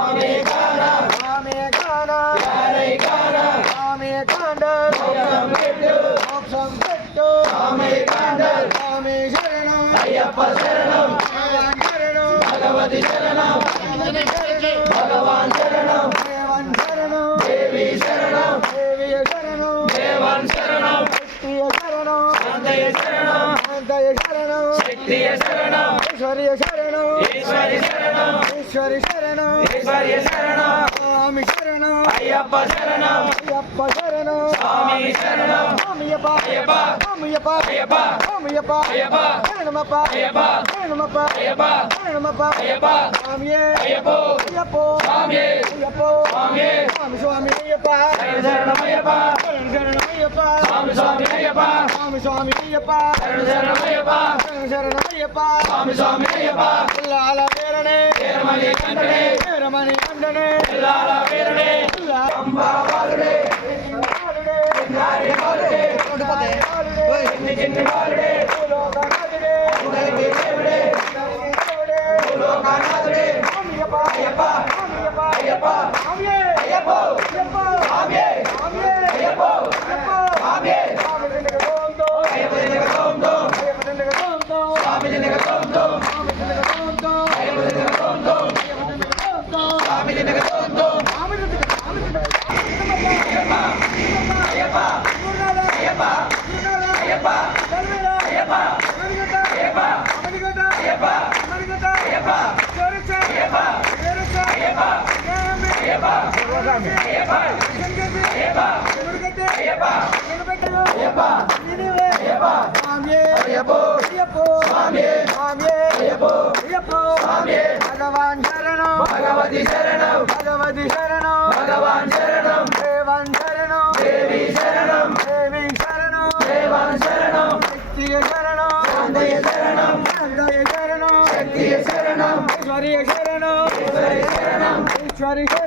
స్వామి గాన స్వామి గాన యారై గాన స్వామి గాన మోక్షం పెట్టు స్వామి గాన స్వామి శరణం అయ్యప్ప శరణం శరణం భగవతి శరణం భగవాన్ శరణం దేవన్ శరణం దేవి శరణం దేవి శరణం దేవన్ శరణం శక్తియ శరణం శాంతయ శరణం శాంతయ శరణం శక్తియ శరణం ఈశ్వరియ శరణం ఈశ్వరి శరణం ఈశ్వరి శరణం ఈశ్వరియ శరణం స్వామి శరణం అయ్యప్ప శరణం అయ్యప్ప శరణం స్వామి శరణం స్వామియప్ప అయ్యప్ప స్వామియప్ప అయ్యప్ప స్వామియప్ప అయ్యప్ప శరణమప్ప అయ్యప్ప శరణమప్ప అయ్యప్ప శరణమప్ప అయ్యప్ప స్వామియే అయ్యప్ప అయ్యప్ప స్వామియే అయ్యప్ప స్వామియే స్వామి స్వామి అయ్యప్ప శరణమయ్యప్ప శరణమయ్యప్ప స్వామి స్వామి అయ్యప్ప స్వామి స్వామి అయ్యప్ప శరణమయ్యప్ప శరణమయ్యప్ప స్వామి స్వామి అయ్యప్ప ఇల్లాల వీరనే వీరమణి కంఠనే వీరమణి కంఠనే ఇల్లాల వీరనే అంబావాలుడే వాలుడే నారి వాలుడే కొడుపతే ఓయ్ చిన్ని వాలుడే లోకనాథుడే ఉదయకి దేవుడే దేవుడే లోకనాథుడే అయ్యప్ప అయ్యప్ప అయ్యప్ప అయ్యప్ప స్వామియే అయ్యప్ప అయ్యప్ప స్వామియే స్వామియే అయ్యప్ప అయ్యప్ప స్వామియే స్వామి దినక తోంతో అయ్యప్ప దినక తోంతో అయ్యప్ప దినక తోంతో స్వామి దినక తోంతో స్వామి దినక తోంతో అయ్యప్ప దినక తోంతో అయ్యప్ప దినక తోంతో స్వామి దినక తోంతో స్వామి దినక అయ్యప్ప అయ్యప్ప అయ్యప్ప అయ్యప్ప సర్వేరా అయ్యప్ప అమరిగట అయ్యప్ప అమరిగట అయ్యప్ప అమరిగట అయ్యప్ప చోరచ అయ్యప్ప చోరచ అయ్యప్ప గామి అయ్యప్ప గామి అయ్యప్ప సంగతి అయ్యప్ప మురుగట అయ్యప్ప నిలబెట్టు అయ్యప్ప నినివే అయ్యప్ప స్వామియే అయ్యప్ప అయ్యప్ప స్వామియే స్వామియే అయ్యప్ప అయ్యప్ప స్వామియే భగవాన్ శరణం భగవతి శరణం భగవతి శరణం భగవాన్ శరణం దేవన్ శరణం దేవి శరణం దేవి శరణం దేవన్ శరణం శక్తియ శరణం శాంతయ శరణం శాంతయ శరణం శక్తియ శరణం ఈశ్వరియ శరణం ఈశ్వరి శరణం ఈశ్వరి శరణం